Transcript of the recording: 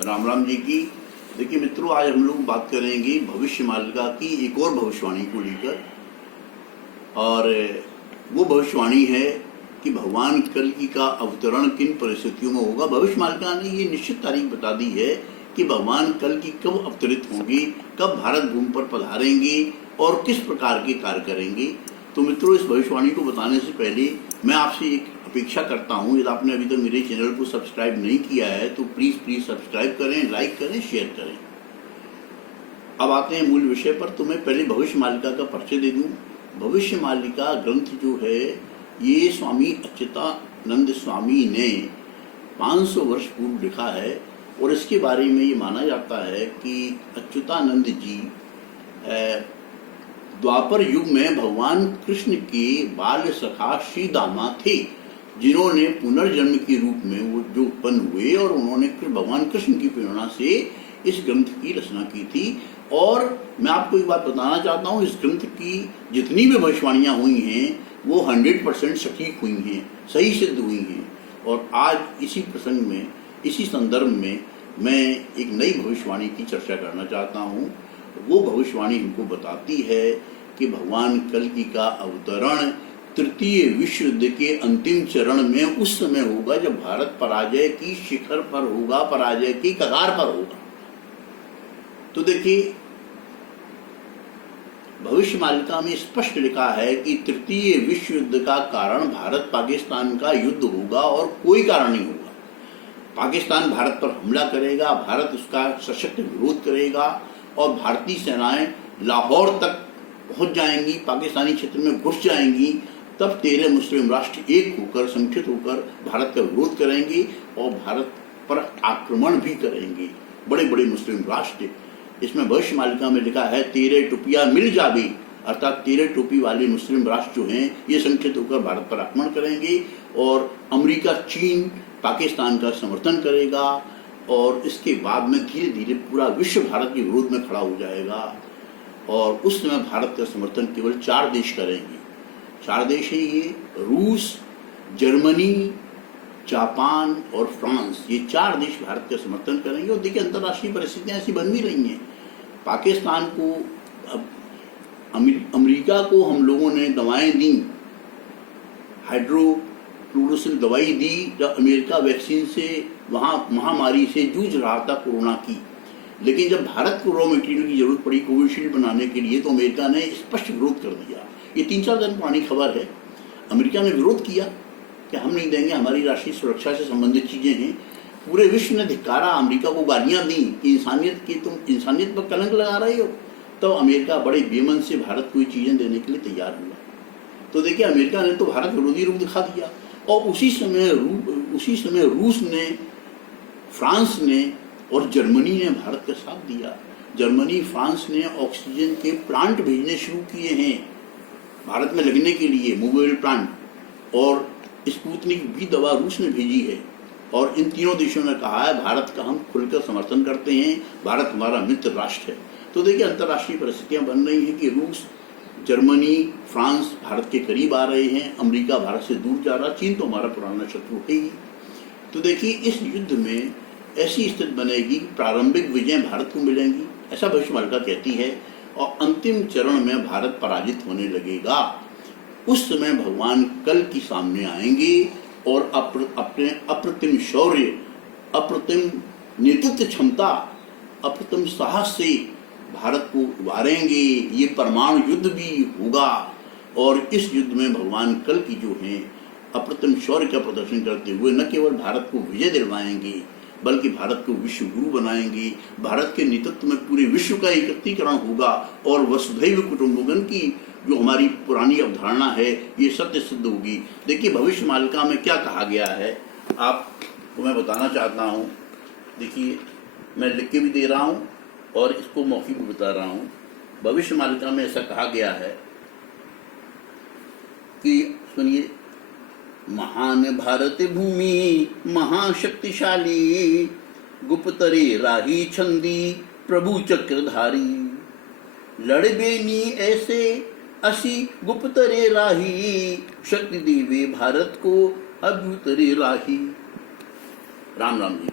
राम राम जी की। देखिए मित्रों, आज हम लोग बात करेंगे भविष्य मालिका की एक और भविष्यवाणी को लेकर। और वो भविष्यवाणी है कि भगवान कल्कि का अवतरण किन परिस्थितियों में होगा। भविष्य मालिका ने ये निश्चित तारीख बता दी है कि भगवान कल्कि कब अवतरित होंगे, कब भारत भूमि पर पधारेंगे और किस प्रकार के कार्य करेंगे। तो मित्रों, इस भविष्यवाणी को बताने से पहले मैं आपसे एक अपेक्षा करता हूँ, यदि आपने अभी तक मेरे चैनल को सब्सक्राइब नहीं किया है तो प्लीज़ सब्सक्राइब करें, लाइक करें, शेयर करें। अब आते हैं मूल विषय पर। तो मैं पहले भविष्य मालिका का परिचय दे दूँ। भविष्य मालिका ग्रंथ जो है ये स्वामी अच्युतानंद स्वामी ने 500 वर्ष पूर्व लिखा है। और इसके बारे में ये माना जाता है कि अच्युतानंद जी द्वापर युग में भगवान कृष्ण के बाल सखा श्री दामा थे, जिन्होंने पुनर्जन्म के रूप में वो जो उत्पन्न हुए और उन्होंने भगवान कृष्ण की प्रेरणा से इस ग्रंथ की रचना की थी। और मैं आपको एक बात बताना चाहता हूँ, इस ग्रंथ की जितनी भी भविष्यवाणियाँ हुई हैं वो 100% सटीक हुई हैं, सही सिद्ध हुई हैं। और आज इसी प्रसंग में, इसी संदर्भ में मैं एक नई भविष्यवाणी की चर्चा करना चाहता हूँ। वो भविष्यवाणी हमको बताती है कि भगवान कल्कि का अवतरण तृतीय विश्व युद्ध के अंतिम चरण में उस समय होगा जब भारत पराजय की शिखर पर होगा, पराजय की कगार पर होगा। तो देखिए, भविष्य मालिका में स्पष्ट लिखा है कि तृतीय विश्व युद्ध का कारण भारत पाकिस्तान का युद्ध होगा और कोई कारण नहीं होगा। पाकिस्तान भारत पर हमला करेगा, भारत उसका सशक्त विरोध करेगा और भारतीय सेनाएं लाहौर तक पहुंच जाएंगी, पाकिस्तानी क्षेत्र में घुस जाएंगी। तब 13 मुस्लिम राष्ट्र एक होकर, संगठित होकर भारत का विरोध करेंगे और भारत पर आक्रमण भी करेंगे, बड़े बड़े मुस्लिम राष्ट्र। इसमें भविष्य मालिका में लिखा है 13 टोपियां मिल जावे, अर्थात 13 टोपी वाले मुस्लिम राष्ट्र जो हैं ये संगठित होकर भारत पर आक्रमण करेंगे और अमेरिका, चीन, पाकिस्तान का समर्थन करेगा। और इसके बाद में धीरे धीरे पूरा विश्व भारत के विरोध में खड़ा हो जाएगा। और उस समय भारत का समर्थन केवल 4 देश करेंगे। 4 देश हैं ये: रूस, जर्मनी, जापान और फ्रांस। ये 4 देश भारत का समर्थन करेंगे। और देखिए, अंतर्राष्ट्रीय परिस्थितियां ऐसी बन भी रही हैं। पाकिस्तान को, अमेरिका को हम लोगों ने दवाएं दी, हाइड्रोक्लोरोसिन दवाई दी जब अमेरिका वैक्सीन से वहाँ महामारी से जूझ रहा था, कोरोना की। लेकिन जब भारत को रॉ मटेरियल की जरूरत पड़ी कोविशील्ड बनाने के लिए तो अमेरिका ने स्पष्ट विरोध कर दिया। ये 3-4 दिन पुरानी खबर है। अमेरिका ने विरोध किया कि हम नहीं देंगे, हमारी राष्ट्रीय सुरक्षा से संबंधित चीज़ें हैं। पूरे विश्व ने धिक्कारा, अमेरिका को गालियाँ दी कि तुम इंसानियत पर कलंक लगा रहे हो। तो अमेरिका बड़े बेमन से भारत को ये चीज़ें देने के लिए तैयार हुआ। तो देखिए, अमेरिका ने तो भारत विरोधी रूप दिखा दिया। और उसी समय रूस ने, फ्रांस ने और जर्मनी ने भारत का साथ दिया। जर्मनी, फ्रांस ने ऑक्सीजन के प्लांट भेजने शुरू किए हैं भारत में लगने के लिए, मोबाइल प्लांट। और स्पुतनिक भी दवा रूस ने भेजी है। और इन तीनों देशों ने कहा है भारत का हम खुलकर समर्थन करते हैं, भारत हमारा मित्र राष्ट्र है। तो देखिए, अंतर्राष्ट्रीय परिस्थितियां बन रही हैं कि रूस, जर्मनी, फ्रांस भारत के करीब आ रहे हैं, अमेरिका भारत से दूर जा रहा, चीन तो हमारा पुराना शत्रु है ही। तो देखिए, इस युद्ध में ऐसी स्थिति बनेगी, प्रारंभिक विजय भारत को मिलेंगी, ऐसा भविष्य मालिका कहती है। और अंतिम चरण में भारत पराजित होने लगेगा। उस समय भगवान कल्कि सामने आएंगे और अपने अप्रतिम शौर्य, अप्रतिम नेतृत्व क्षमता, अप्रतिम साहस से भारत को उबारेंगे। ये परमाणु युद्ध भी होगा। और इस युद्ध में भगवान कल्कि जो हैं अप्रतिम शौर्य का प्रदर्शन करते हुए न केवल भारत को विजय दिलवाएंगे बल्कि भारत को विश्व गुरु बनाएंगे। भारत के नेतृत्व में पूरे विश्व का एकत्रीकरण होगा और वसुधैव कुटुंबकम की जो हमारी पुरानी अवधारणा है ये सत्य सिद्ध होगी। देखिए, भविष्य मालिका में क्या कहा गया है आपको मैं बताना चाहता हूँ। देखिए, मैं लिख के भी दे रहा हूँ और इसको मौखिक भी बता रहा हूँ। भविष्य मालिका में ऐसा कहा गया है कि सुनिए, महान भारत भूमि महाशक्तिशाली, गुप्तरे राही छंदी प्रभु चक्रधारी, लड़बेनी ऐसे असी गुप्तरे राही, शक्ति देवे भारत को अभ्युतरे राही। राम राम जी।